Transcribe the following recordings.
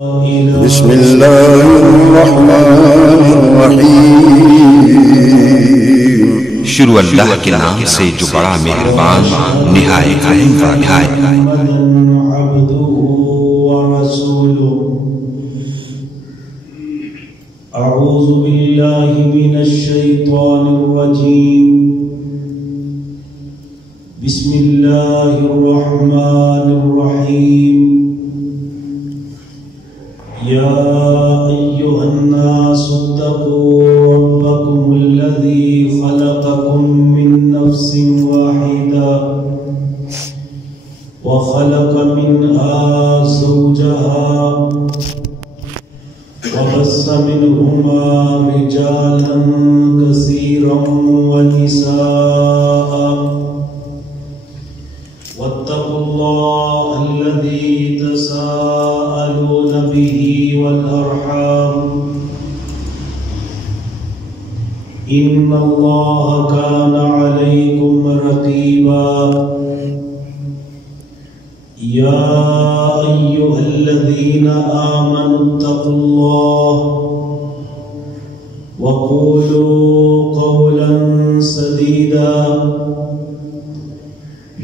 بسم اللہ الرحمن الرحیم۔ شروع اللہ کے نام سے جو بڑا مہربان نہایت رحم والا ہے۔ اعوذ باللہ من الشیطان الرجیم۔ بسم اللہ الرحمن الرحیم۔ یا ایہا الناس اتقوا ربکم الذی خلقکم من نفس واحدہ وخلق منها زوجها وبث منهما رجالا كثيرا ونساء واتقوا الله الذي تساءلون به والأرحام إن الله كان عليكم رقيبا يا أيها الذين آمنوا اتقوا الله وقولوا قولا سديدا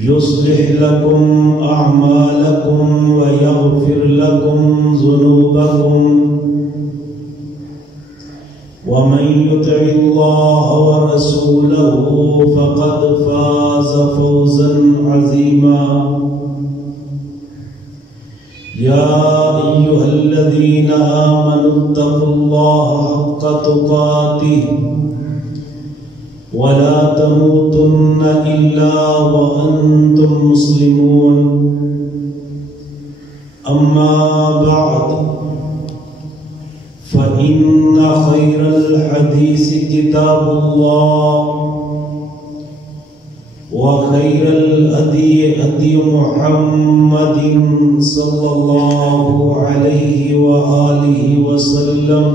يصلح لكم أعمالكم ويغفر لكم ذنوبكم ومن يطع الله ورسوله فقد فاز فوزا عظيما يا أيها الذين آمنوا اتقوا الله حق تقاته ولا تموتن إلا وأنتم مسلمون أما بعد فإن خير الحديث كتاب الله وخير الهدي هدي محمد صلى الله عليه وآله وسلم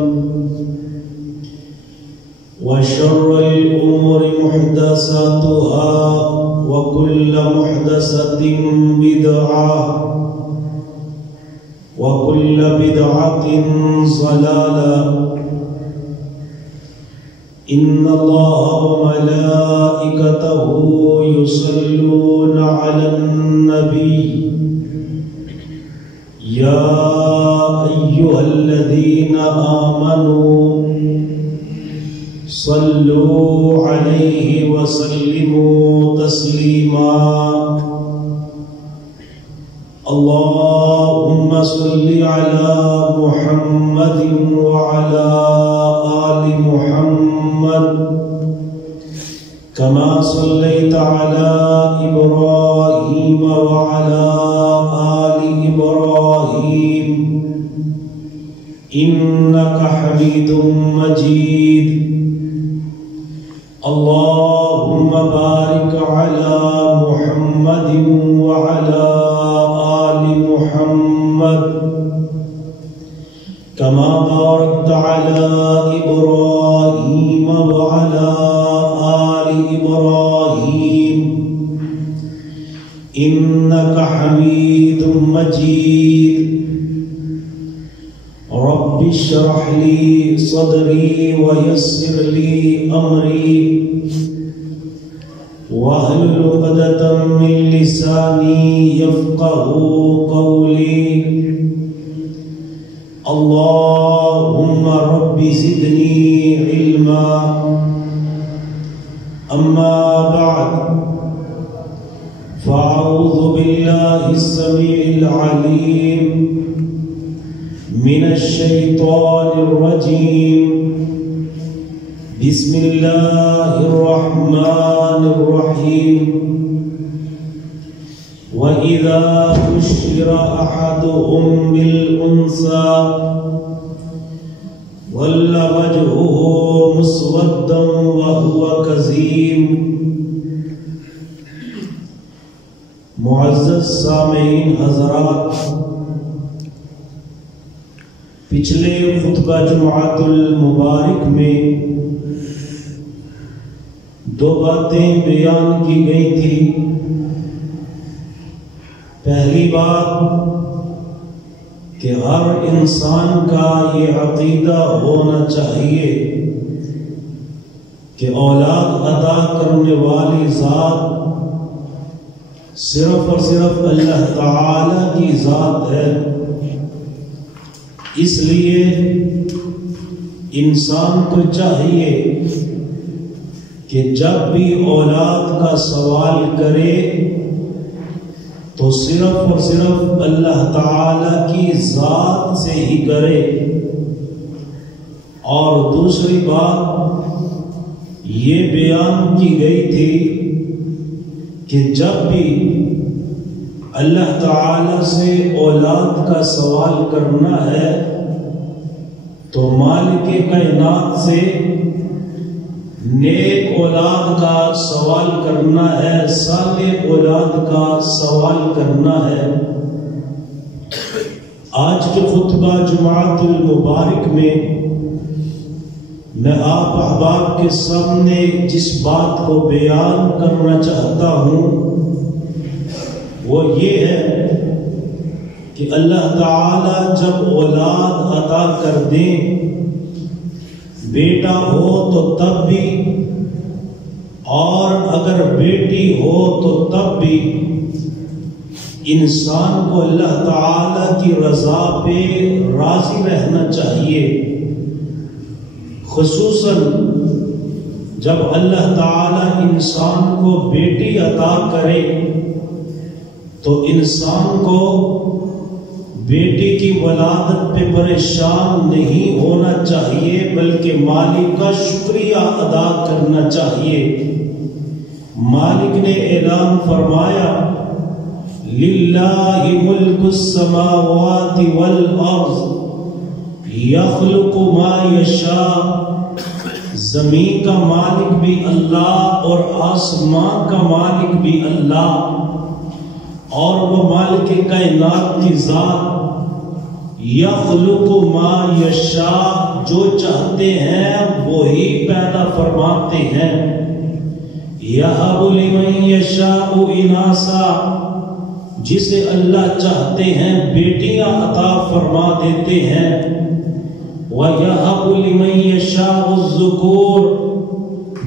وشر الأمور محدثاتها وكل محدثة بدعة وكل بدعة ضلالة إن الله وملائكته يصلون على النبي يا أيها الذين آمنوا صلوا عليه وسلموا تسليما اللهم صل على محمد وعلى آل محمد كما صليت على إبراهيم وعلى آل إبراهيم إنك حميد مجيد اللهم بارك على محمد وعلى آل محمد كما باركت على إبراهيم وعلى آل إبراهيم إنك حميد مجيد رب اشرح لي صدري ويسر لي أمري واحلل عقدة من لساني يفقهوا قولي اللهم رب زدني علما أما بعد فأعوذ بالله السميع العليم من الشيطان الرجيم بسم الله الرحمن الرحيم وإذا بشر أحدهم بالأنثى ظل وجهه مسودا وهو كظيم۔ معزز سامعین حضرات، پچھلے خطبہ جمعۃ المبارک میں دو باتیں بیان کی گئی تھی۔ پہلی بات کہ ہر انسان کا یہ عقیدہ ہونا چاہیے کہ اولاد عطا کرنے والی ذات صرف اور صرف اللہ تعالی کی ذات ہے۔ اس لیے انسان کو چاہیے کہ جب بھی اولاد کا سوال کرے تو صرف اور صرف اللہ تعالی کی ذات سے ہی کرے۔ اور دوسری بات یہ بیان کی گئی تھی کہ جب بھی اللہ تعالی سے اولاد کا سوال کرنا ہے تو مالک کائنات سے نیک اولاد کا سوال کرنا ہے، صالح اولاد کا سوال کرنا ہے۔ آج کے خطبہ جمعۃ المبارک میں آپ احباب کے سامنے جس بات کو بیان کرنا چاہتا ہوں وہ یہ ہے کہ اللہ تعالی جب اولاد عطا کر دیں، بیٹا ہو تو تب بھی اور اگر بیٹی ہو تو تب بھی انسان کو اللہ تعالی کی رضا پہ راضی رہنا چاہیے۔ خصوصاً جب اللہ تعالی انسان کو بیٹی عطا کرے تو انسان کو بیٹی کی ولادت پہ پریشان نہیں ہونا چاہیے بلکہ مالک کا شکریہ ادا کرنا چاہیے۔ مالک نے اعلان فرمایا للہ ملک السماوات والارض یخلق ما یشاء، زمین کا مالک بھی اللہ اور آسمان کا مالک بھی اللہ، اور وہ مالک کائنات کی ذات یخلق ما یشاء، جو چاہتے ہیں وہی پیدا فرماتے ہیں۔ یہب لمن یشاء اناسا، جسے اللہ چاہتے ہیں بیٹیاں عطا فرما دیتے ہیں۔ وَيَهَبُ لِمَن يَشَاءُ الذُّكُورَ،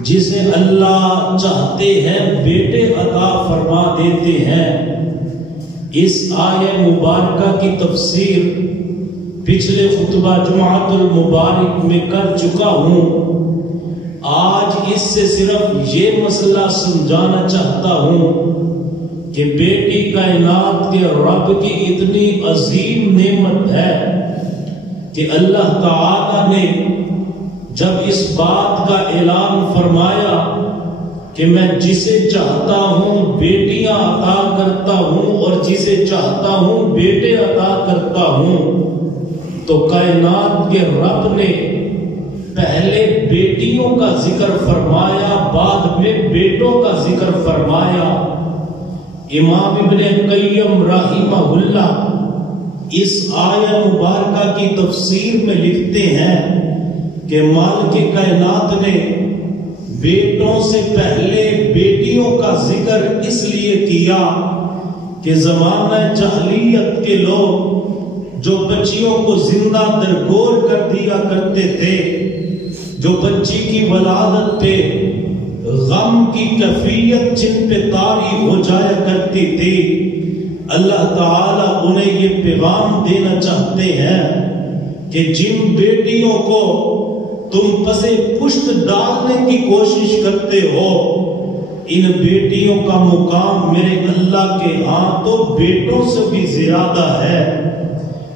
جسے اللہ چاہتے ہیں بیٹے عطا فرما دیتے ہیں۔ اس آیہ مبارکہ کی تفسیر پچھلے خطبہ جمعۃ المبارک میں کر چکا ہوں۔ آج اس سے صرف یہ مسئلہ سمجھانا چاہتا ہوں کہ بیٹی کائنات کے رب کی اتنی عظیم نعمت ہے کہ اللہ تعالی نے جب اس بات کا اعلان فرمایا کہ میں جسے چاہتا ہوں بیٹیاں عطا کرتا ہوں اور جسے چاہتا ہوں بیٹے عطا کرتا ہوں، تو کائنات کے رب نے پہلے بیٹیوں کا ذکر فرمایا، بعد میں بیٹوں کا ذکر فرمایا۔ امام ابن قیم رحمہ اللہ اس آیہ مبارکہ کی تفسیر میں لکھتے ہیں کہ مالک کائنات نے بیٹوں سے پہلے بیٹیوں کا ذکر اس لیے کیا کہ زمانہ جاہلیت کے لوگ جو بچیوں کو زندہ درگور کر دیا کرتے تھے، جو بچی کی ولادت پہ غم کی کیفیت جن پہ طاری ہو جایا کرتی تھی، اللہ تعالیٰ انہیں یہ پیغام دینا چاہتے ہیں کہ جن بیٹیوں کو تم پسے پشت ڈالنے کی کوشش کرتے ہو، ان بیٹیوں کا مقام میرے اللہ کے ہاں تو بیٹوں سے بھی زیادہ ہے۔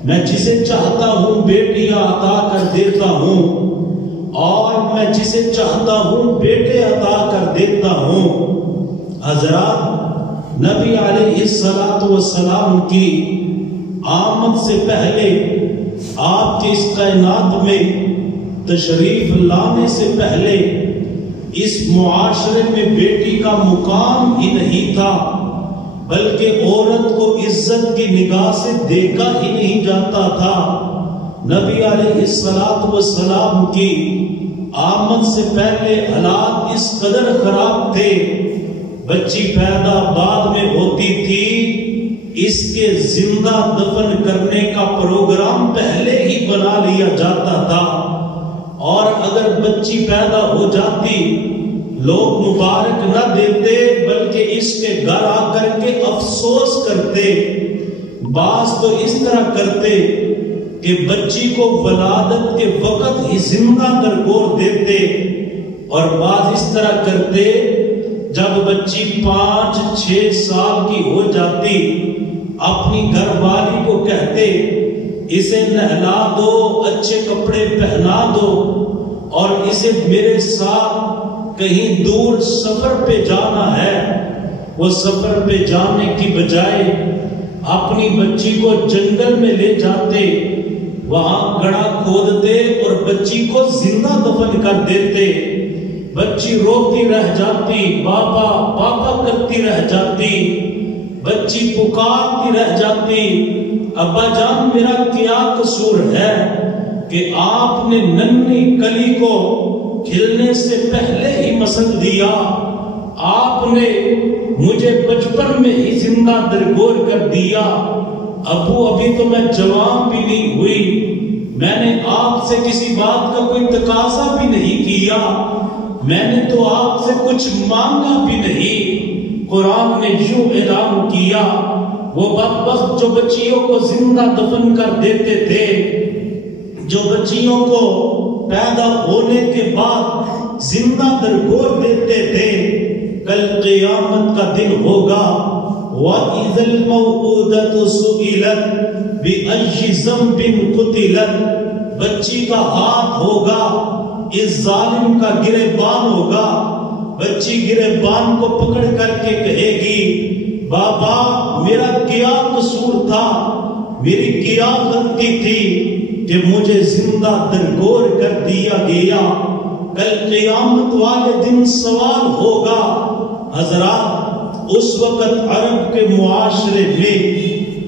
میں جسے چاہتا ہوں بیٹیاں عطا کر دیتا ہوں اور میں جسے چاہتا ہوں بیٹے عطا کر دیتا ہوں۔ حضرات، نبی علیہ السلام کی آمد سے پہلے، آپ کی اس کائنات میں تشریف لانے سے پہلے اس معاشرے میں بیٹی کا مقام ہی نہیں تھا، بلکہ عورت کو عزت کی نگاہ سے دیکھا ہی نہیں جاتا تھا۔ نبی علیہ السلام کی آمد سے پہلے حالات اس قدر خراب تھے، بچی پیدا بعد میں ہوتی تھی اس کے زندہ دفن کرنے کا پروگرام پہلے ہی بنا لیا جاتا تھا، اور اگر بچی پیدا ہو جاتی لوگ مبارک نہ دیتے بلکہ اس کے گھر آ کر کے افسوس کرتے۔ بعض تو اس طرح کرتے کہ بچی کو ولادت کے وقت ہی زندہ درگور دیتے، اور بعض اس طرح کرتے جب بچی 5-6 سال کی ہو جاتی اپنی گھر والی کو کہتے اسے نہلا دو، اچھے کپڑے پہنا دو، اور اسے میرے ساتھ کہیں دور سفر پہ جانا ہے۔ وہ سفر پہ جانے کی بجائے اپنی بچی کو جنگل میں لے جاتے، وہاں گڑھا کھودتے اور بچی کو زندہ دفن کر دیتے۔ بچی روتی رہ جاتی، بابا بابا کرتی رہ جاتی، بچی پکارتی رہ جاتی، ابا جان میرا کیا قصور ہے کہ آپ نے ننھی کلی کو کھلنے سے پہلے ہی مسل دیا، آپ نے مجھے بچپن میں ہی زندہ درگور کر دیا، ابو ابھی تو میں جوان بھی نہیں ہوئی، میں نے آپ سے کسی بات کا کوئی تقاضا بھی نہیں کیا، میں نے تو آپ سے کچھ مانگا بھی نہیں۔ قرآن نے یوں اعلان کیا، وہ بدبخت جو بچیوں کو زندہ دفن کر دیتے تھے، جو بچیوں کو پیدا ہونے کے بعد زندہ درگور دیتے تھے، کل قیامت کا دن ہوگا وَإِذَا الْمَوْءُودَةُ سُئِلَتْ بِأَيِّ ذَنبٍ قُتِلَتْ، بچی کا ہاتھ ہوگا اس ظالم کا گریبان ہوگا، بچی گریبان کو پکڑ کر کے کہے گی بابا میرا کیا قصور تھا، میری کیا غلطی تھی کہ مجھے زندہ درگور کر دیا گیا۔ کل قیامت والے دن سوال ہوگا۔ حضرات اس وقت عرب کے معاشرے میں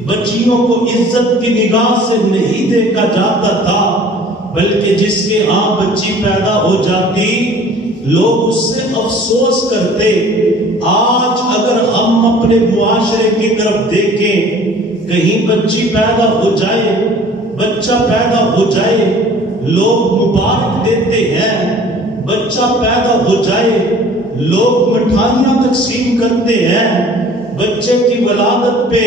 بچیوں کو عزت کی نگاہ سے نہیں دیکھا جاتا تھا، بلکہ جس کے ہاں بچی پیدا ہو جاتی لوگ اس سے افسوس کرتے۔ آج اگر ہم اپنے معاشرے کی طرف دیکھیں، کہیں بچی پیدا ہو جائے، بچہ پیدا ہو جائے، لوگ مبارک دیتے ہیں، بچہ پیدا ہو جائے لوگ مٹھائیاں تقسیم کرتے ہیں، بچے کی ولادت پہ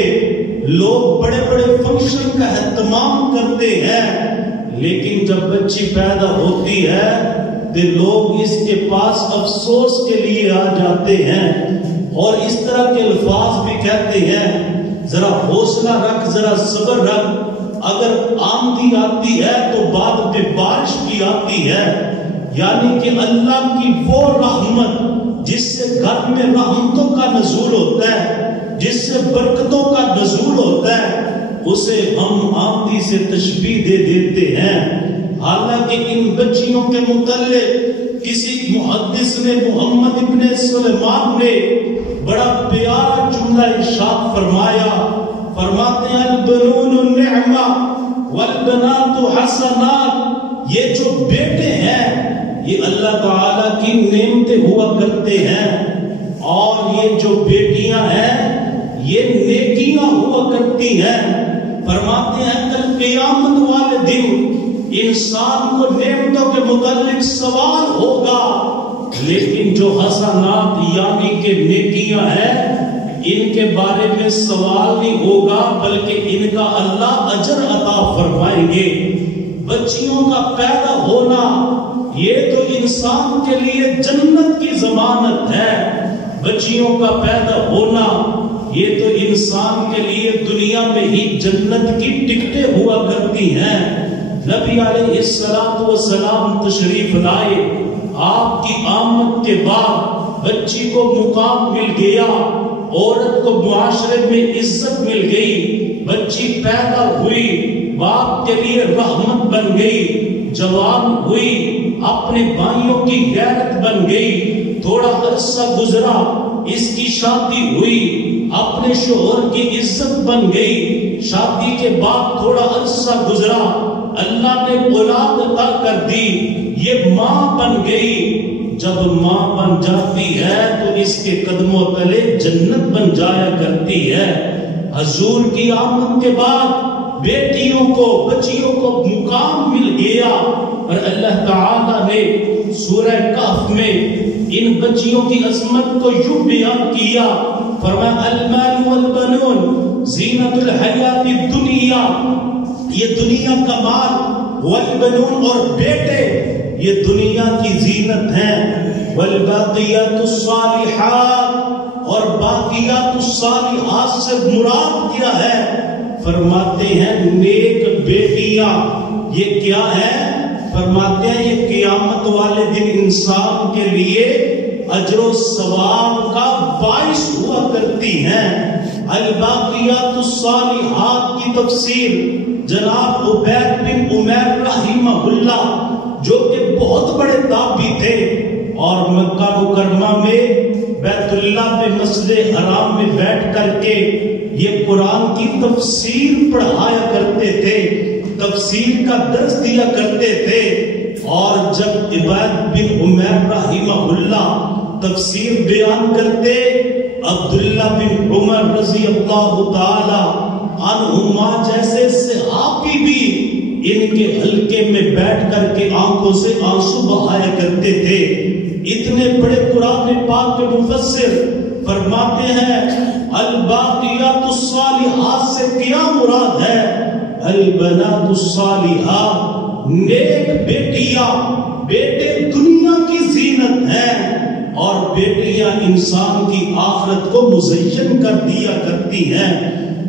لوگ بڑے بڑے فنکشن کا اہتمام کرتے ہیں، لیکن جب بچی پیدا ہوتی ہے تو لوگ اس کے پاس افسوس کے لیے آ جاتے ہیں اور اس طرح کے الفاظ بھی کہتے ہیں ذرا حوصلہ رکھ، ذرا صبر رکھ، اگر آندھی آتی ہے تو بعد میں بارش بھی آتی ہے۔ یعنی کہ اللہ کی وہ رحمت جس سے گھر میں رحمتوں کا نزول ہوتا ہے، جس سے برکتوں کا نزول ہوتا ہے، اسے ہم آندھی سے تشبیہ دے دیتے ہیں۔ حالانکہ ان بچیوں کے متعلق کسی محدث نے محمد ابن سلیمان نے بڑا پیارا جملہ ارشاد فرمایا، فرماتے ہیں البنون النعمہ والبنات حسنات، یہ جو بیٹے ہیں یہ اللہ تعالیٰ کی نعمتیں ہوا کرتے ہیں، اور یہ جو بیٹیاں ہیں یہ نیکیاں ہوا کرتی ہیں۔ فرماتے ہیں کل قیامت والے دن انسان کو نعمتوں کے متعلق سوال ہوگا، لیکن جو حسنات یعنی کہ نیکیاں ہیں ان کے بارے میں سوال نہیں ہوگا، بلکہ ان کا اللہ اجر عطا فرمائیں گے۔ بچیوں کا پیدا ہونا یہ تو انسان کے لیے جنت کی ضمانت ہے، بچیوں کا پیدا ہونا یہ تو انسان کے لیے دنیا میں ہی جنت کی ٹکٹیں ہوا کرتی ہیں۔ نبی علیہ السلام تشریف لائے، آپ کی آمد کے بعد بچی کو مقام مل گیا، عورت کو معاشرے میں عزت مل گئی، بچی پیدا ہوئی، باپ کے لیے رحمت بن گئی، جوان ہوئی، اپنے بھائیوں کی غیرت بن گئی، تھوڑا عرصہ گزرا اس کی شادی ہوئی، اپنے شوہر کی عزت بن گئی، شادی کے بعد تھوڑا عرصہ گزرا، اللہ نے اولاد عطا کر دی، یہ ماں بن گئی۔ جب ماں بن جاتی ہے تو اس کے قدموں تلے جنت بن جایا کرتی ہے۔ حضور کی آمد کے بعد بیٹیوں کو بچیوں کو مقام مل گیا، اور اللہ تعالیٰ نے سورہ کہف میں ان بچیوں کی عظمت کو یوں بیان کیا، فرمایا المال والبنون زینت الحیات الدنیا، یہ دنیا کا مال، والبنون اور بیٹے یہ دنیا کی زینت ہیں، والباقیات الصالحات اور باقیات الصالحات سے مراد کیا ہے؟ فرماتے ہیں نیک بیٹیاں، یہ کیا ہے؟ فرماتے ہیں یہ قیامت والے دن انسان کے لیے اجر و ثواب کا باعث ہوا کرتی ہیں۔ الباقیات الصالحات کی تفسیر جناب عبید بن عمیر رحمہ اللہ جو کہ بہت بڑے تابعی تھے اور مکہ مکرمہ میں بیت اللہ میں مسجد حرام میں بیٹھ کر کے یہ قرآن کی تفسیر پڑھایا کرتے تھے، تفسیر کا درس دیا کرتے تھے، اور جب عبید بن عمیر رحمہ اللہ تفسیر بیان کرتے، عبداللہ بن عمر رضی اللہ تعالی عنہما جیسے صحابی بھی ان کے حلقے میں بیٹھ کر کے آنکھوں سے آنسو بہایا کرتے تھے۔ اتنے بڑے قرآن پاک کے مفسر فرماتے ہیں الباقیات الصالحات سے کیا مراد ہے؟ البنات الصالحات، نیک بیٹیاں، بیٹے دنیا کی زینت ہیں، اور بیٹیاں انسان کی آخرت کو مزین کر دیا کرتی ہیں۔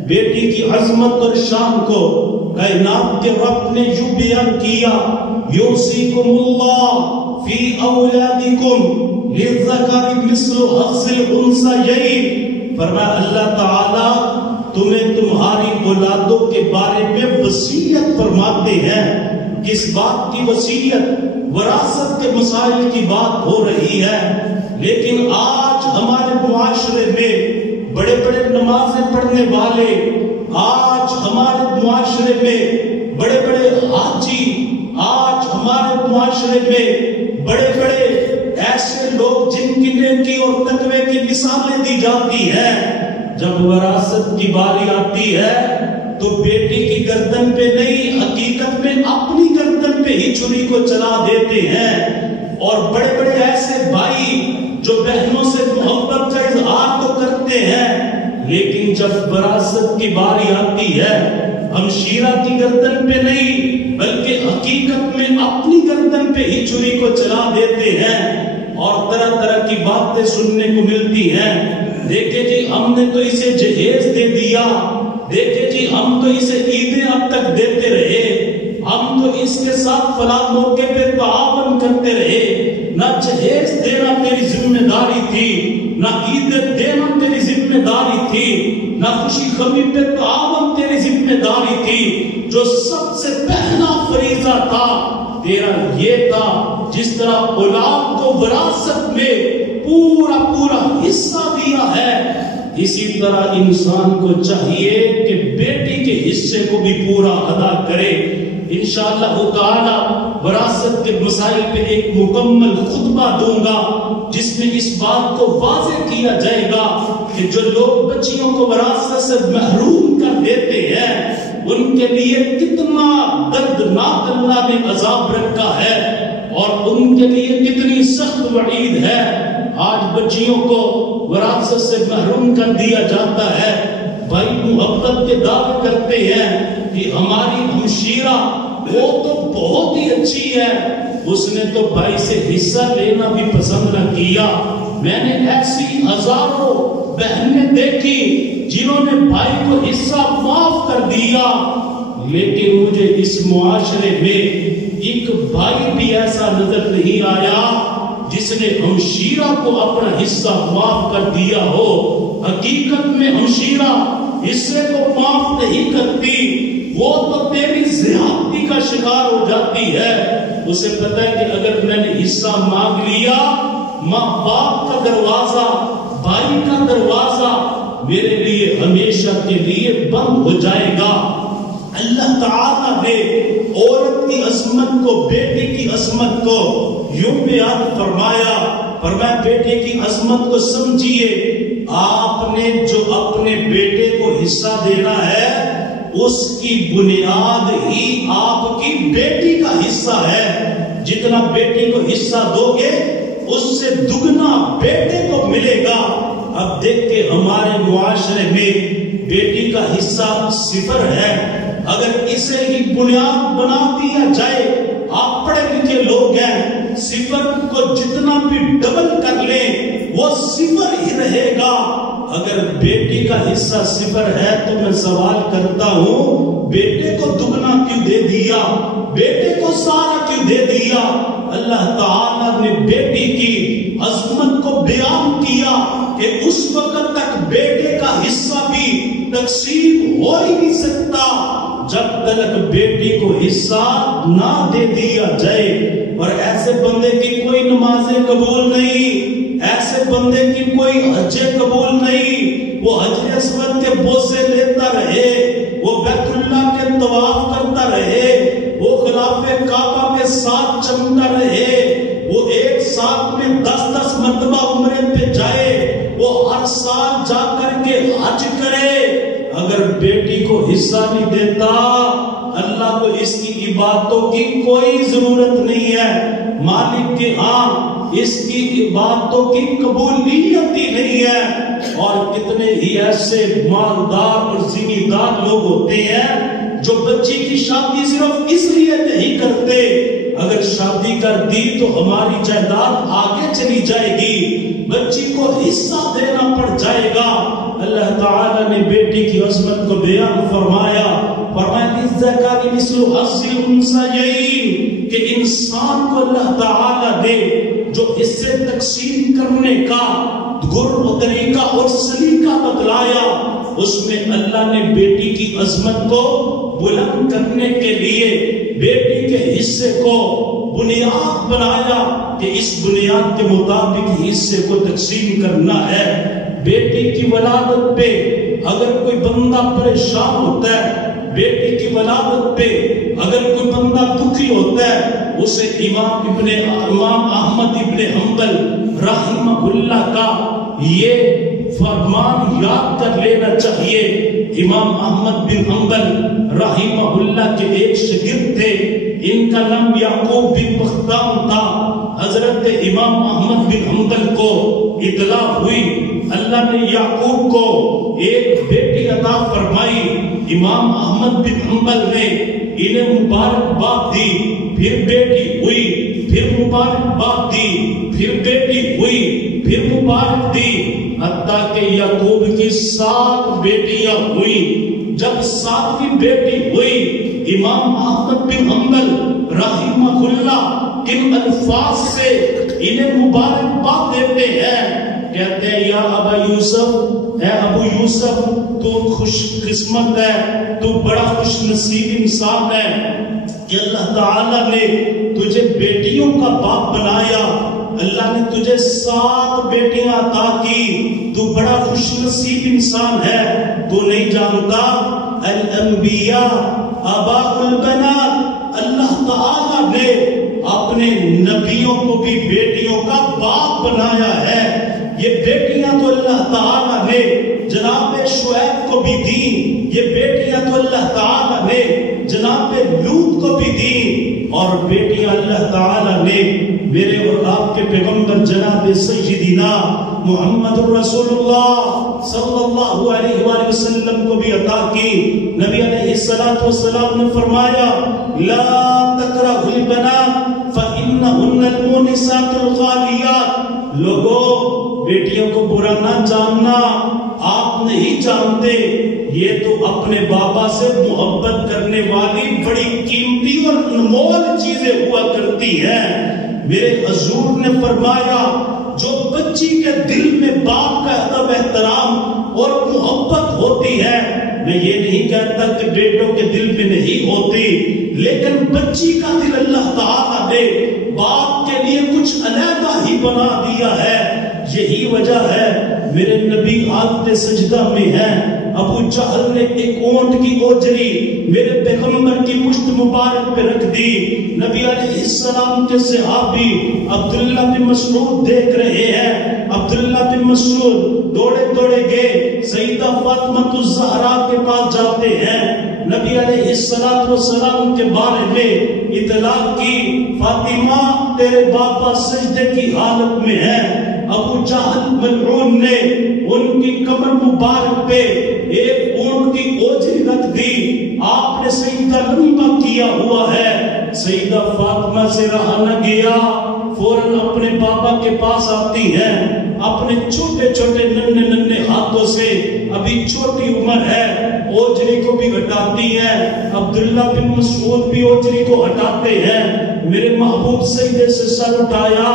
بیٹی کی عظمت اور شان کو کائنات کے رب نے یوں بیان کیا، یوصیکم اللہ فی اولادکم للذکر مثل حظ الانثیین، فرمایا اللہ تعالیٰ تمہیں تمہاری اولادوں کے بارے میں وصیت فرماتے ہیں۔ کس بات کی وصیت؟ وراثت کے مسائل کی بات ہو رہی ہے، لیکن آج ہمارے معاشرے میں بڑے بڑے نمازیں پڑھنے والے، آج ہمارے معاشرے میں بڑے بڑے حاجی، آج ہمارے معاشرے میں بڑے بڑے ایسے لوگ جن کی نیکی اور تقوی کی مثالیں دی جاتی ہیں، جب وراثت کی باری آتی ہے تو بیٹی کی گردن پہ نہیں، حقیقت میں اپنی گردن پہ ہی چھری کو چلا دیتے ہیں، اور بڑے بڑے ایسے بھائی جو بہنوں سے محبت کا اظہار تو کرتے ہیں، لیکن جب وراثت کی باری آتی ہے ہمشیرہ کی گردن پہ نہیں بلکہ حقیقت میں اپنی گردن پہ ہی چھری کو چلا دیتے ہیں، اور طرح طرح کی باتیں سننے کو ملتی ہیں۔ دیکھیں جی ہم نے تو اسے جہیز دے دیا، دیکھیں جی ہم تو اسے عیدیں اب تک دیتے رہے، ہم تو اس کے ساتھ فلاں موقع پہ تعاون کرتے رہے، نہ جہیز دینا تیری ذمہ داری تھی، نہ عیدیں دینا تیری ذمہ داری تھی، نہ خوشی غمی پہ تعاون تیری ذمہ داری تھی، جو سب سے پہلا فریضہ تھا تیرا یہ تھا، جس طرح اولاد کو وراثت میں پورا پورا حصہ دیا ہے، اسی طرح انسان کو چاہیے کہ بیٹی کے حصے کو بھی پورا ادا کرے۔ انشاءاللہ تعالی وراثت کے مسائل پہ ایک مکمل خطبہ دوں گا جس میں اس بات کو واضح کیا جائے گا کہ جو لوگ بچیوں کو وراثت سے محروم کر دیتے ہیں ان کے لیے کتنا دردناک اللہ نے عذاب رکھا ہے اور ان کے لیے کتنی سخت وعید ہے۔ آج بچیوں کو وراثت سے محروم کر دیا جاتا ہے، بھائی محبت کے دعوے کرتے ہیں کہ ہماری ہمشیرہ وہ تو بہت ہی اچھی ہے، اس نے تو بھائی سے حصہ لینا بھی پسند نہ کیا۔ میں نے ایسی ہزاروں بہنیں دیکھی جنہوں نے بھائی کو حصہ معاف کر دیا، لیکن مجھے اس معاشرے میں ایک بھائی بھی ایسا نظر نہیں آیا جس نے ہمشیرہ کو اپنا حصہ معاف کر دیا ہو۔ حقیقت میں ہمشیرہ حصے کو معاف نہیں کرتی، وہ تو تیری زیادتی کا شکار ہو جاتی ہے۔ اسے پتہ ہے کہ اگر میں نے حصہ مانگ لیا، ماں باپ کا دروازہ، بھائی کا دروازہ میرے لیے ہمیشہ کے لیے بند ہو جائے گا۔ اللہ تعالیٰ نے عورت کی عظمت کو، بیٹی کی عظمت کو یوں بیان فرمایا، فرمایا بیٹے کی عظمت کو سمجھیے، آپ نے جو اپنے بیٹے کو حصہ دینا ہے اس کی بنیاد ہی آپ کی بیٹی کا حصہ ہے. جتنا بیٹی کو حصہ دو گے اس سے دگنا بیٹے کو ملے گا. اب دیکھ کے ہمارے معاشرے میں بیٹی کا حصہ 0 ہے. اگر اسے ہی بنیاد بنا دیا جائے, آپ پڑھے لکھے لوگ ہیں, 0 کو جتنا بھی ڈبل کر لیں وہ 0 ہی رہے گا. اگر بیٹی کا حصہ 0 ہے تو میں سوال کرتا ہوں, بیٹے کو دگنا کیوں دے دیا, بیٹے کو سارا کیوں دے دیا؟ اللہ تعالیٰ نے بیٹی کی عظمت کو بیان کیا کہ اس وقت تک بیٹے کا حصہ بھی تقسیم ہو ہی نہیں سکتا جب تک بیٹی کو حصہ نہ دے دیا جائے. اور ایسے بندے کی کوئی نمازیں قبول نہیں, ایسے بندے کی کوئی حجیں قبول نہیں. وہ حجر اسود کے بوسے لیتا رہے, وہ بیت اللہ کے طواف کرتا رہے, وہ خلاف کعبہ کے ساتھ چمتا رہے, وہ ایک ساتھ میں 10-10 مرتبہ عمرے پہ جائے, وہ ہر سال جا کر کے حج کرے. اگر بیٹی کو حصہ نہیں دیتا, اللہ کو اس کی عبادتوں کی کوئی ضرورت نہیں ہے. مالک کے ہاں اس کی عبادتوں کی قبولیت ہی نہیں ہے. اور کتنے ہی ایسے مالدار اور زمیندار لوگ ہوتے ہیں جو بچی کی شادی صرف اس لیے نہیں کرتے, اگر شادی کر دی تو ہماری جائیداد آگے چلی جائے گی, بچی کو حصہ دینا پڑ جائے گا. اللہ تعالیٰ نے بیٹی کی عظمت کو بیان فرمایا, لِلذَّكَرِ مِثْلُ حَظِّ الْأُنثَيَيْنِ, کہ انسان کو اللہ تعالیٰ نے جو حصے تقسیم کرنے کا گر و طریقہ اور سلیقہ بتلایا, اس میں اللہ نے بیٹی کی عظمت کو بلند کرنے کے لیے بیٹی کے حصے کو بنیاد بنایا کہ اس بنیاد کے مطابق حصے کو تقسیم کرنا ہے. بیٹی کی ولادت پہ اگر کوئی بندہ پریشان ہوتا ہے, بیٹی کی ولادت پہ اگر کوئی بندہ دکھی ہوتا ہے, اسے امام احمد ابن حنبل رحمہ اللہ کا یہ فرمان یاد کر لینا چاہیے. امام احمد بن حنبل رحمہ اللہ کے ایک شاگرد تھے, ان کا نام یعقوب بن بختام تھا. حضرت امام احمد بن حنبل کو اطلاع ہوئی, اللہ نے یعقوب کو ایک بیٹی عطا فرمائی. امام احمد بن حنبل نے انہیں مبارکباد دی, پھر بیٹی ہوئی, پھر مبارکباد دی, پھر بیٹی ہوئی, پھر مبارک دی, حتیٰ کہ یعقوب کی 7 بیٹیاں ہوئی. جب 7ویں بیٹی ہوئی, امام احمد بن حنبل رحمہ اللہ کن الفاظ سے انہیں مبارکباد دیتے ہیں, کہتے ہیں یا ابا یوسف, اے ابو یوسف, تو خوش قسمت ہے, تو بڑا خوش نصیب انسان ہے کہ اللہ تعالیٰ نے تجھے بیٹیوں کا باپ بنایا. اللہ نے تجھے 7 بیٹیاں عطا کی, تو بڑا خوش نصیب انسان ہے. تو نہیں جانتا الانبیاء آباء البنات, اللہ تعالیٰ نے اپنے نبیوں کو بھی بیٹیوں کا باپ بنایا ہے. یہ بیٹیاں تو اللہ تعالیٰ نے جناب شعیب کو بھی دی, یہ بیٹیاں تو اللہ تعالیٰ نے جناب لوط کو بھی دی, اور بیٹیاں اللہ تعالیٰ نے میرے اور آپ کے پیغمبر جناب سیدنا محمد رسول اللہ صلی اللہ علیہ وآلہ وسلم کو بھی عطا کی. نبی علیہ السلام نے فرمایا لا تکرہوا البنات فإنہن المونسات الغالیات. لوگوں, بیٹیوں کو برا نہ جاننا, آپ نہیں جانتے, یہ تو اپنے بابا سے محبت کرنے والی بڑی قیمتی اور انمول چیزیں ہوا کرتی ہیں. میرے حضور نے فرمایا جو بچی کے دل میں باپ کا ادب احترام اور محبت ہوتی ہے, میں یہ نہیں کہتا کہ بیٹوں کے دل میں نہیں ہوتی, لیکن بچی کا دل اللہ تعالیٰ نے باپ کے لیے کچھ علیحدہ ہی بنا دیا ہے. یہی وجہ ہے میرے نبی حالت سجدہ میں ہیں, ابو جہل نے ایک اونٹ کی اوجری میرے پیغمبر کی پشت مبارک پہ رکھ دی. نبی علیہ السلام کے صحابی عبداللہ بن مسعود دیکھ رہے ہیں. عبداللہ بن مسعود دوڑے دوڑے گئے سیدہ فاطمہ الزہرا کے پاس جاتے ہیں. نبی علیہ السلام کے بارے میں اطلاع کی, فاطمہ تیرے باپا سجدے کی حالت میں ہے. ابو جہل ملعون نے ان کی کمر مبارک پہ ایک اونٹ کی اوجری رکھ دی. آپ نے سجدہ لمبا کیا ہوا ہے. سیدہ فاطمہ سے رہا نہ گیا, فوراً اپنے پاپا کے پاس آتی ہے. اپنے چھوٹے چھوٹے ننھے ننھے ہاتھوں سے, ابھی چھوٹی عمر ہے, اوجری کو بھی ہٹاتی ہے. عبداللہ بن مسعود بھی اوجری کو ہٹاتے ہیں. میرے محبوب سجدے سے سر اٹھایا,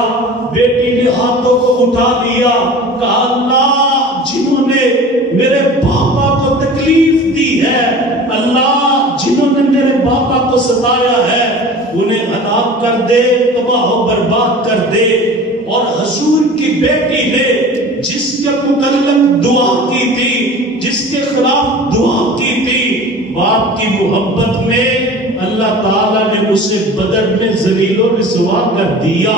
بیٹی نے ہاتھوں کو اٹھا دیا, کہا اللہ جنہوں نے میرے باپا کو تکلیف دی ہے, اللہ جنہوں نے میرے باپا کو ستایا ہے, انہیں ہلاک کر دے, تباہ و برباد کر دے. اور حضور کی بیٹی نے جس کے متعلق دعا کی تھی, جس کے خلاف دعا کی تھی, باپ کی محبت میں اللہ تعالیٰ نے اسے بدر میں ذلیل و رسوا کر دیا.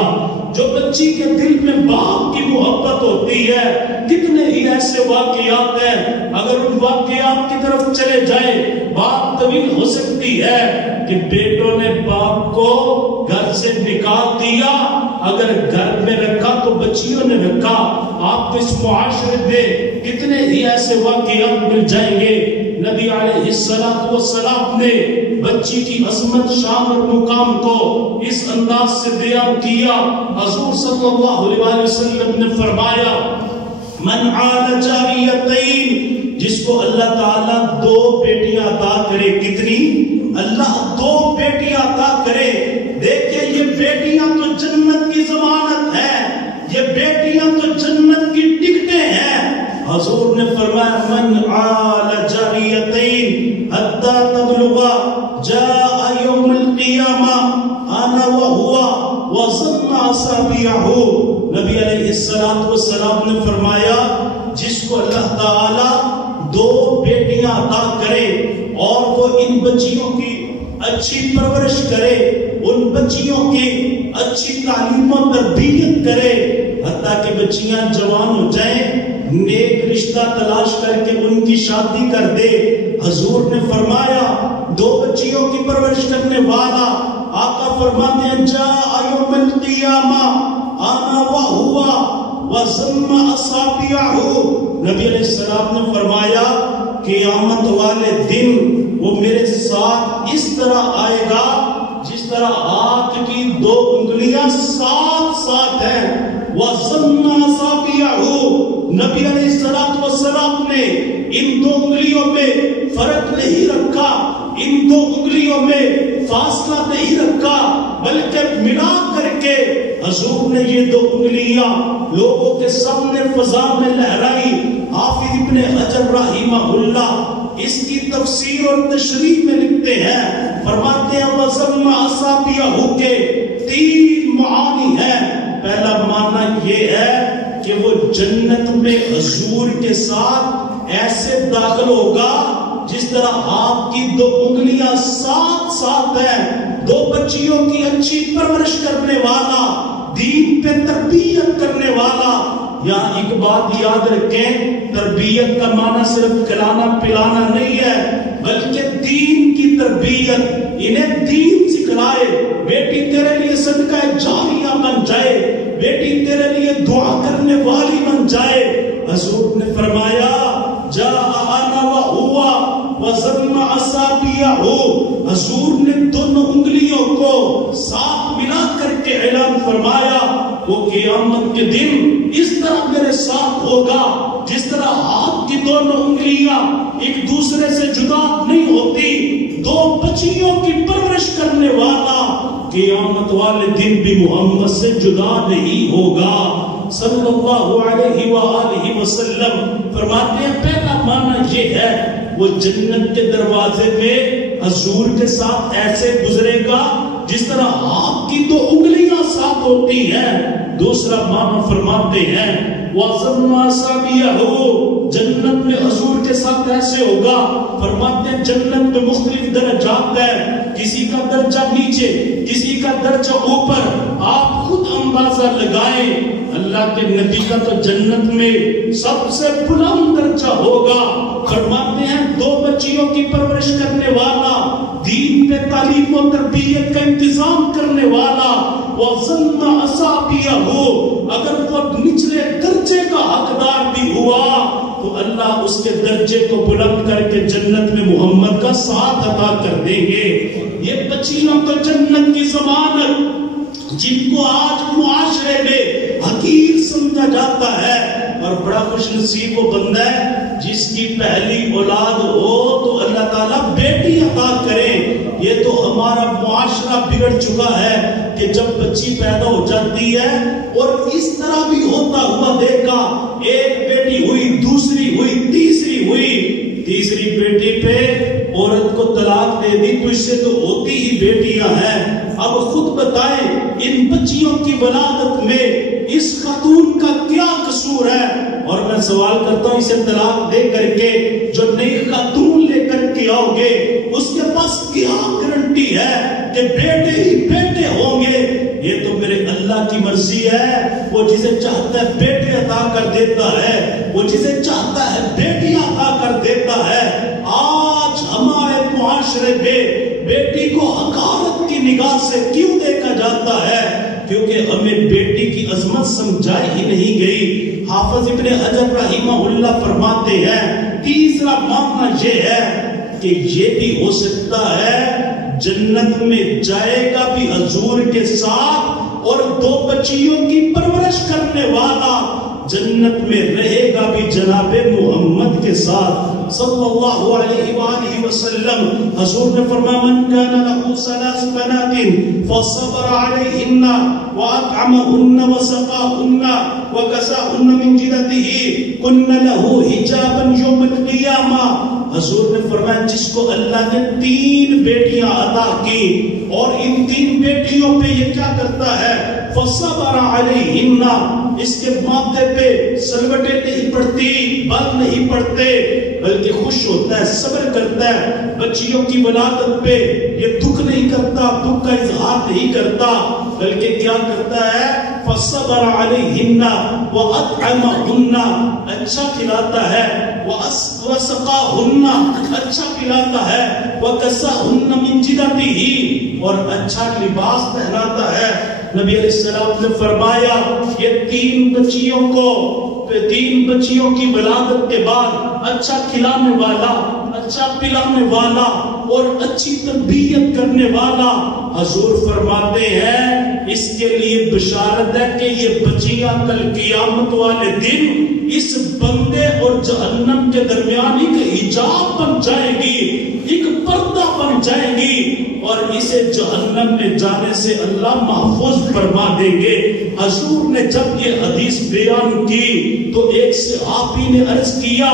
جو بچی کے دل میں باپ کی محبت ہوتی ہے, کتنے ہی ایسے واقعات ہیں, اگر ان واقعات کی طرف چلے جائیں بات طویل ہو سکتی ہے کہ بیٹوں نے باپ کو گھر سے نکال دیا, اگر گھر میں رکھا تو بچیوں نے رکھا. آپ کو اس معاشرے میں کتنے ہی ایسے واقعات مل جائیں گے. نبی علیہ السلام نے بچی کی عظمت, شان اور مقام کو اس انداز سے بیان کیا. حضور صلی اللہ علیہ وسلم نے فرمایا, من عال جاریتین, جس کو اللہ تعالیٰ 2 بیٹیاں عطا کرے. کتنی؟ اللہ 2 بیٹیاں عطا کرے. دیکھیں یہ بیٹیاں تو جنت کی ضمانت ہے, یہ بیٹیاں تو جنت کی ٹکٹیں ہیں. حضور نے فرمایا من عال جاریتین حتی تبلغا جاء یوم القیامہ انا وہوا وضم اصابعہ. نبی علیہ السلام نے فرمایا جس کو اللہ تعالی 2 بیٹیاں عطا کرے اور وہ ان بچیوں کی اچھی پرورش کرے, ان بچیوں کی اچھی تعلیم و تربیت کرے, حتیٰ کہ بچیاں جوان ہو جائیں, نیک رشتہ تلاش کر کے ان کی شادی کر دے. حضور نے فرمایا 2 بچیوں کی پرورش کرنے والا, آقا فرماتے ہیں جاء یوم القیامہ انا وہوا وضم اصابعہ. نبی علیہ السلام نے فرمایا قیامت والے دن وہ میرے ساتھ اس طرح آئے گا جس طرح ہاتھ کی 2 انگلیاں ساتھ ہیں. وَضَمَّ أَصَابِعَهُ, نبی علیہ السلام نے ان 2 انگلیوں میں فرق نہیں رکھا, ان 2 انگلیوں میں فاصلہ نہیں رکھا, بلکہ ملا کر کے حضور نے یہ 2 انگلیاں لوگوں کے سامنے فضا میں لہرائی. حافظ ابن حجر رحمہ اللہ اس کی تفسیر اور تشریح میں لکھتے ہیں, فرماتے ہیں وَضَمَّ أَصَابِعَهُ کے 3 معانی ہیں. پہلا معنی یہ ہے کہ وہ جنت میں حضور کے ساتھ ایسے داخل ہوگا جس طرح آپ کی 2 انگلیاں ساتھ ہیں. 2 بچیوں کی اچھی پرورش کرنے والا, دین پہ تربیت کرنے والا. یہاں ایک بات یاد رکھیں, تربیت کا معنی صرف کھلانا پلانا نہیں ہے, بلکہ دین کی تربیت, انہیں دین سکھلائے. بیٹی تیرے لیے صدقہ جاریہ بن جائے, بیٹی تیرے لیے دعا کرنے والی بن جائے. حضور نے فرمایا جاء انا وہوا وضم اصابعہ. حضور نے 2 انگلیوں کو ساتھ ملا کر کے اعلان فرمایا وہ قیامت کے دن اس طرح میرے ساتھ ہوگا جس طرح ہاتھ کی 2 انگلیاں ایک دوسرے سے جدا نہیں ہوتی. 2 بچیوں کی پرورش کرنے والا قیامت والے دن بھی محمد سے جدا نہیں ہوگا صلی اللہ علیہ وآلہ وسلم. فرماتے ہیں پہلا معنی یہ ہے وہ جنت کے دروازے میں حضور کے ساتھ ایسے گزرے گا جس طرح ہاتھ کی 2 انگلیاں ساتھ ہوتی ہیں. دوسرا معنی فرماتے ہیں وَضَمَّ أَصَابِعَهُ, جنت میں حضور کے ساتھ ایسے ہوگا. فرماتے ہیں جنت میں مختلف درجات ہیں، کسی کا درجہ نیچے، کسی کا درجہ اوپر. آپ خود اندازہ لگائیں، اللہ کے نبی کا تو جنت میں سب سے بلند درجہ ہوگا. فرماتے ہیں 2 بچیوں کی پرورش کرنے والا، دین پہ تعلیم و تربیت کا انتظام کرنے والا، وَظَنَّ أَصَابِيَهُ، اگر وہ نچلے درجے کا حقدار بھی ہوا تو اللہ اس کے درجے کو بلند کر کے جنت میں محمد کا ساتھ عطا کر دیں گے. یہ بچیوں کو جنت کی ضمانت، جن کو آج معاشرے میں حقیر سمجھا جاتا ہے، اور بڑا خوش نصیب وہ بندہ ہے جس کی پہلی اولاد ہو تو اللہ تعالیٰ بیٹی عطا کرے. یہ تو ہمارا معاشرہ بگڑ چکا ہے کہ جب بچی پیدا ہو جاتی ہے اور اس طرح بھی ہوتا ہوا دیکھا، ایک بیٹی ہوئی، دوسری ہوئی، تیسری ہوئی، تیسری بیٹی پہ عورت کو طلاق دے دی تو اس سے تو ہوتی ہی بیٹیاں ہیں. اب خود بتائیں ان بچیوں کی ولادت میں اس خاتون کا کیا قصور ہے؟ اور میں سوال کرتا ہوں، اسے طلاق دے کر کے جو نئی خاتون لے کر کے آؤ گے اس کے پاس کیا گارنٹی ہے کہ بیٹے ہی بیٹے ہوں گے؟ یہ تو میرے اللہ کی مرضی ہے، وہ جسے چاہتا ہے بیٹے عطا کر دیتا ہے، وہ جسے چاہتا ہے بیٹی عطا کر دیتا ہے. آج ہمارے معاشرے میں بیٹی کو حقارت کی نگاہ سے کیوں دیکھا جاتا ہے؟ کیونکہ ہمیں بیٹی کی عظمت سمجھائی ہی نہیں گئی. حافظ ابن حجر رحمہ اللہ فرماتے ہیں تیسرا معاملہ یہ ہے کہ یہ بھی ہو سکتا ہے جنت میں جائے گا بھی حضور کے ساتھ اور 2 بچیوں کی پرورش کرنے والا، جنت میں رہے گا بھی جناب محمد کے ساتھ صلی اللہ علیہ وآلہ وسلم. حضور نے فرمایا من کان له 3 بنات فصبر علیہن وأطعمهن وسقاهن وكساهن من جدته كن له حجابا يوم القیامہ. حضور نے فرمایا جس کو اللہ نے 3 بیٹیاں عطا کی اور ان 3 بیٹیوں پہ یہ کیا کرتا ہے، فصبر علیہن، اس کے ماتھے پہ سلوٹے نہیں پڑتی، بال نہیں پڑتے، بلکہ خوش ہوتا ہے، صبر کرتا ہے. بچیوں کی ولادت پہ یہ دکھ نہیں کرتا، دکھ کا اظہار نہیں کرتا، بلکہ کیا کرتا ہے، فصبر علیہن وأطعمهن، اچھا کھلاتا ہے، وسقاهن، اچھا پلاتا ہے، وكساهن من جدته، اور اچھا لباس پہناتا ہے. نبی علیہ السلام نے فرمایا یہ 3 بچیوں کو 3 بچیوں کی ولادت کے بعد اچھا کھلانے والا، اچھا پلانے والا اور اچھی تربیت کرنے والا، حضور فرماتے ہیں اس کے لیے بشارت ہے کہ یہ بچیاں کل قیامت والے دن اس بندے اور جہنم کے درمیان ایک حجاب بن جائے گی، ایک پردہ بن جائے گی، اور اسے جہنم میں جانے سے اللہ محفوظ فرما دیں گے. حضور نے جب یہ حدیث بیان کی تو ایک صحابی نے عرض کیا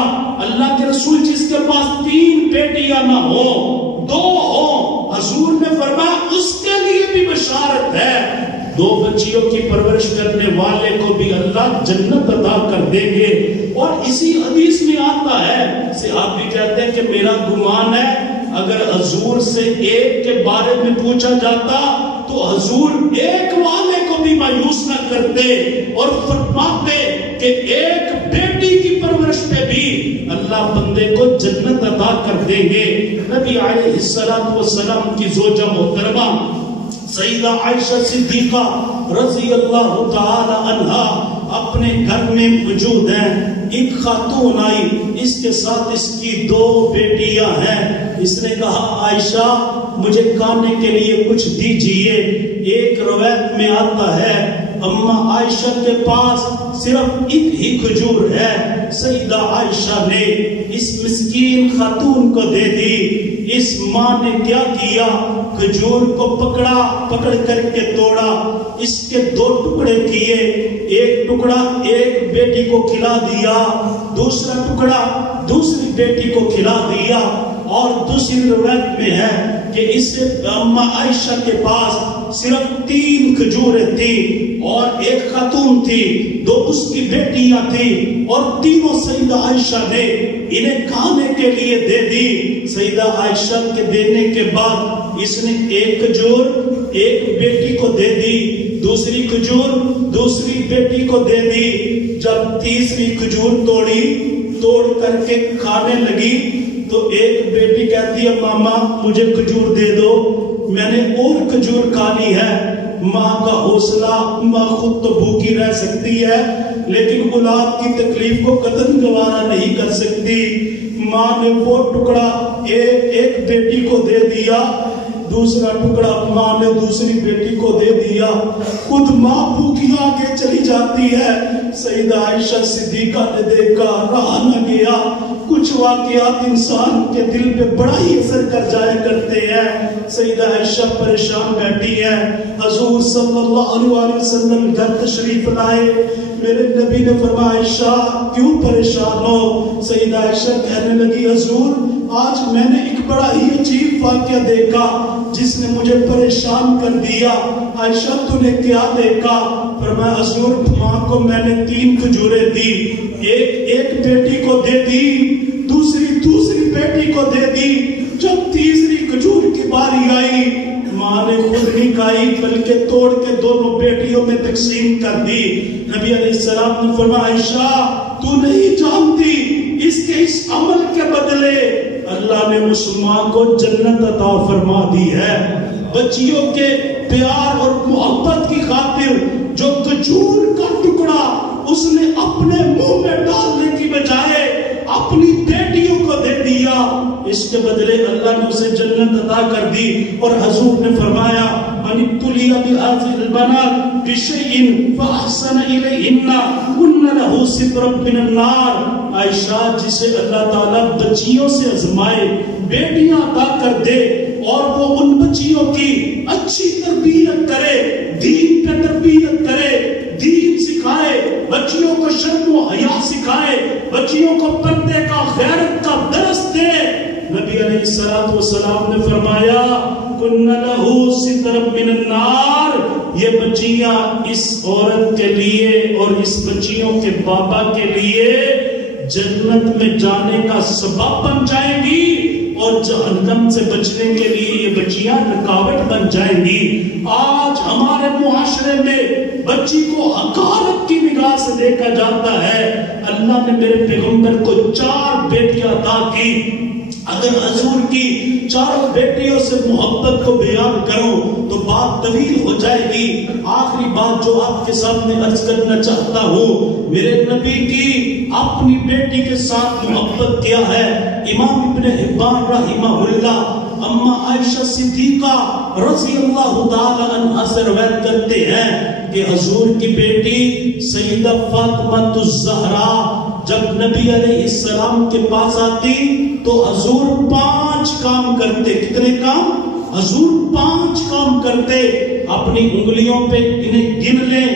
اللہ کے رسول جس کے پاس 3 بیٹیاں نہ ہو 2 ہو، حضور نے فرمایا اس کے لیے بھی بشارت ہے، 2 بچیوں کی پرورش کرنے والے کو بھی اللہ جنت عطا کر دیں گے. اور اسی حدیث میں آتا ہے، صحابی کہتے ہیں کہ میرا گمان ہے اگر حضور سے ایک کے بارے میں پوچھا جاتا تو حضور ایک والے کو بھی مایوس نہ کرتے اور فرماتے کہ ایک بیٹی کی پرورش پہ بھی اللہ بندے کو جنت عطا کر دیں گے. نبی علیہ السلام کی زوجہ محترمہ سیدہ عائشہ صدیقہ رضی اللہ تعالی عنہا اپنے گھر میں موجود ہیں. ایک خاتون آئی، اس کے ساتھ اس کی 2 بیٹیاں ہیں. اس نے کہا عائشہ مجھے کھانے کے لیے کچھ دیجئے. ایک روایت میں آتا ہے اماں عائشہ کے پاس صرف ایک ہی کھجور ہے. سیدہ عائشہ نے اس مسکین خاتون کو دے دی. اس ماں نے کیا کیا، کھجور کو پکڑ کر کے توڑا، اس کے 2 ٹکڑے کیے، ایک ٹکڑا ایک بیٹی کو کھلا دیا، دوسرا ٹکڑا دوسری بیٹی کو کھلا دیا. اور دوسری روایت میں ہے کہ اس سے اما عائشہ کے پاس صرف 3 کھجوریں تھی اور ایک خاتون تھی، 2 اس کی بیٹیاں تھی، اور تینوں سیدہ عائشہ نے انہیں کھانے کے لیے دے دی۔ سیدہ عائشہ کے دینے کے بعد اس نے 1 کھجور ایک بیٹی کو دے دی، دوسری کھجور دوسری بیٹی کو دے دی۔ جب تیسری کھجور توڑ کر کے کھانے لگی تو ایک بیٹی کہتی ہے ماما مجھے کھجور دے دو، میں نے اور کھجور کھانی ہے۔ ماں کا حوصلہ، ماں خود تو بھوکی رہ سکتی ہے لیکن اولاد کی تکلیف کو قدم گوارا نہیں کر سکتی۔ ماں نے وہ ٹکڑا ایک بیٹی کو دے دیا، دوسرا ٹکڑا ماں نے دوسری بیٹی کو دے دیا، خود ماں بھوکی آگے چلی جاتی ہے۔ سیدہ عائشہ صدیقہ نے دیکھا، رہا نہ گیا۔ کچھ واقعات انسان کے دل پہ بڑا ہی اثر کر جایا کرتے ہیں۔ سیدہ عائشہ پریشان بیٹھی ہے، حضور صلی اللہ علیہ وسلم گھر تشریف لائے، میرے نبی نے فرمایا عائشہ کیوں پریشان ہو؟ سیدہ عائشہ کہنے لگی حضور آج میں نے ایک بڑا ہی عجیب واقعہ دیکھا جس نے مجھے پریشان کر دیا۔ عائشہ تو نے کیا دیکھا؟ فرمایا حضور ماں کو میں نے 3 کھجوریں دی، ایک بیٹی کو دے دی، دوسری بیٹی کو دے دی۔ جب تیسری کھجور کی باری آئی ماں نے خود نہیں کھائی بلکہ توڑ کے دونوں بیٹیوں میں تقسیم کر دی۔ نبی علیہ السلام نے فرمایا عائشہ تو نہیں جانتی اس کے اس عمل کے بدلے اللہ نے اس ماں کو جنت عطا فرما دی ہے۔ بچیوں کے پیار اور محبت کی خاطر جو کھجور کا ٹکڑا اس نے اپنے منہ میں ڈالنے کی بجائے اپنی بیٹیوں کو دے دیا، اس کے بدلے اللہ نے اسے جنت عطا کر دی۔ اور حضور نے فرمایا من ابتلی بهذه البنات بشيء فاحسن اليهن كن له سترا من النار۔ عائشہ جسے اللہ تعالیٰ بچیوں سے آزمائے، بیٹیاں عطا کر دے اور وہ ان بچیوں کی اچھی تربیت کرے، دین پہ تربیت کرے، دین سکھائے، بچیوں کو شرم و حیا سکھائے، بچیوں کو پردے کا غیرت کا درس دے۔ نبی علیہ السلام نے فرمایا کن لہو ستر من النار، یہ بچیاں اس عورت کے لیے اور اس بچیوں کے بابا کے لیے جنت میں جانے کا سبب بن جائیں گی اور جہنم سے بچنے کے لیے یہ بچیاں رکاوٹ بن جائیں گی۔ آج ہمارے معاشرے میں بچی کو حقارت کی نگاہ سے دیکھا جاتا ہے۔ اللہ نے میرے پیغمبر کو 4 بیٹیاں عطا کی، اگر حضور کی 4 بیٹیوں سے محبت کو بیان کروں تو بات طویل ہو جائے گی۔ آخری بات جو آپ کے سامنے عرض کرنا چاہتا ہوں، میرے نبی کی اپنی بیٹی کے ساتھ محبت کیا ہے۔ امام ابن حبان رحمہ اللہ اما عائشہ صدیقہ رضی اللہ تعالی عنہا سے روایت کرتے ہیں کہ حضور کی بیٹی سیدہ فاطمہ الزہرا جب نبی علیہ السلام کے پاس آتی تو حضور 5 کام کرتے۔ کتنے کام؟ حضور 5 کام کرتے۔ اپنی انگلیوں پہ انہیں گن لیں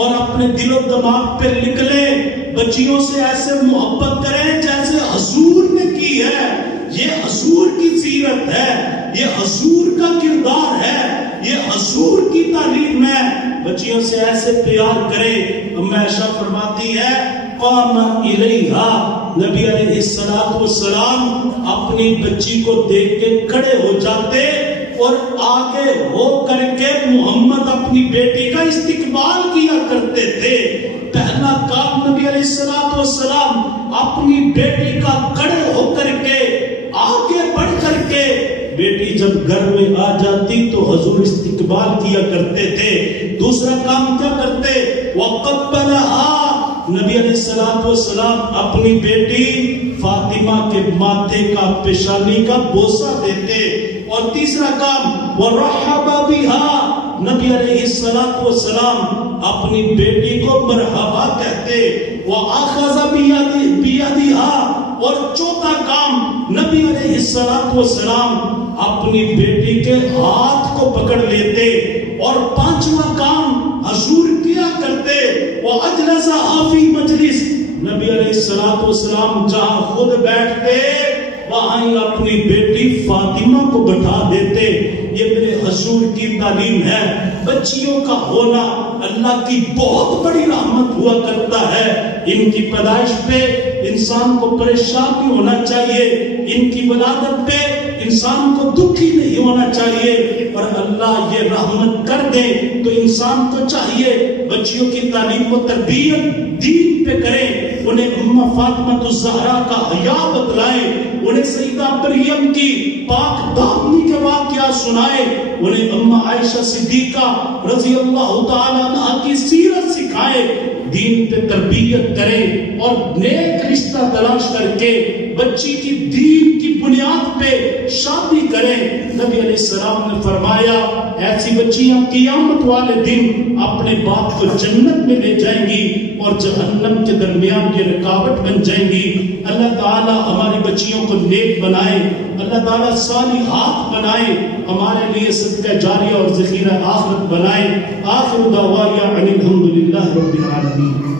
اور اپنے دل و دماغ پہ لکھ لیں، بچیوں سے ایسے محبت کریں جیسے حضور نے کی ہے۔ یہ حضور کی سیرت ہے، یہ حضور کا کردار ہے، یہ حضور کی تعلیم ہے۔ بچیوں سے ایسے پیار کریں۔ ام عائشہ فرماتی ہے قام الیہا، نبی علیہ السلام اپنی بچی کو دیکھ کے کھڑے ہو جاتے اور آگے ہو کر کے محمد اپنی بیٹی کا استقبال کیا کرتے تھے۔ پہلا کام نبی علیہ السلام اپنی بیٹی کا کھڑے ہو کر کے آگے بڑھ کر کے، بیٹی جب گھر میں آ جاتی تو حضور استقبال کیا کرتے تھے۔ دوسرا کام کیا کرتے؟ وقبلہا، نبی علیہ السلام اپنی بیٹی فاطمہ کے ماتھے کا پیشانی کا بوسہ دیتے۔ اور تیسرا کام وَرَحَّبَ بِهَا، نبی علیہ السلام اپنی بیٹی کو مرحبا کہتے۔ وَأَخَذَ بِيَدِهَا، اور چوتھا کام نبی علیہ السلام اپنی بیٹی کے ہاتھ کو پکڑ لیتے۔ اور پانچواں کام حضور کیا کرتے وَأَجْلَسَهَا فِي مَجْلِسٍ، نبی علیہ السلام جہاں خود بیٹھتے وہاں ہی اپنی بیٹی فاطمہ کو بٹھا دیتے. یہ میرے حضور کی تعلیم ہے. بچیوں کا ہونا اللہ کی بہت بڑی رحمت ہوا کرتا ہے. ان کی پیدائش پہ انسان کو پریشان نہیں ہونا چاہیے, ان کی ولادت پہ انسان کو دکھی نہیں ہونا چاہیے. اور اللہ یہ رحمت کر دے تو انسان کو چاہیے بچیوں کی تعلیم و تربیت دین پہ کریں, انہیں اماں فاطمہ الزہرا کا حیا بتلائیں, انہیں سیدہ مریم کی پاک دامنی کے واقعہ سنائے, انہیں اماں عائشہ صدیقہ رضی اللہ تعالیٰ عنہا کی سیرت سکھائے, دین پہ تربیت کریں اور نیک رشتہ تلاش کر کے بچی کی دین کی بنیاد پہ شادی کریں. نبی علیہ السلام نے فرمایا ایسی بچیاں قیامت والے دن اپنے باپ کو جنت میں لے جائیں گی اور جہنم کے درمیان یہ رکاوٹ بن جائیں گی. اللہ تعالی ہماری بچیوں کو نیک بنائے, اللہ تعالی صالحات بنائے, ہمارے لیے صدقہ جاریہ اور ذخیرہ آخرت بنائے. آخر دعوانا ان الحمد للہ رب العالمین.